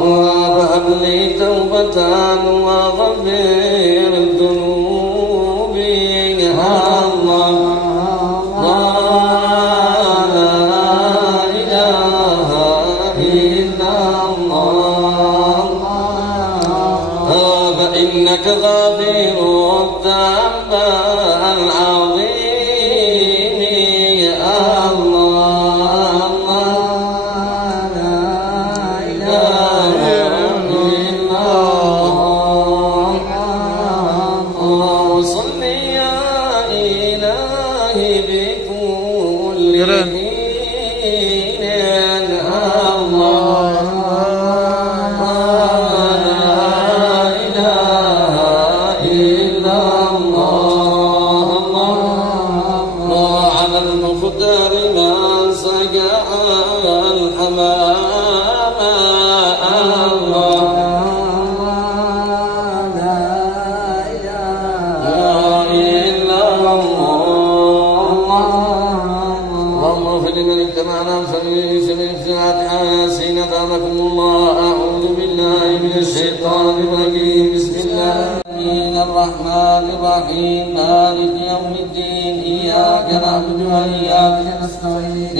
وهب لي توبة وغفر ذنوبي يا الله. لا إله إلا الله. فإنك غفير الذنب العظيم يا الله. لا إله إلا الله. صل يا إلهي بكل حين الله. المختار ما سقع الحمام الله. لا إله إلا الله. اللهم اغفر لمن اجتمعنا في سبيل ياسين أدامكم الله. أعوذ بالله من الشيطان الرجيم. بسم الله الرحمن الرحيم. مالك يوم الدين. إياك نعبد وإياك نستعين.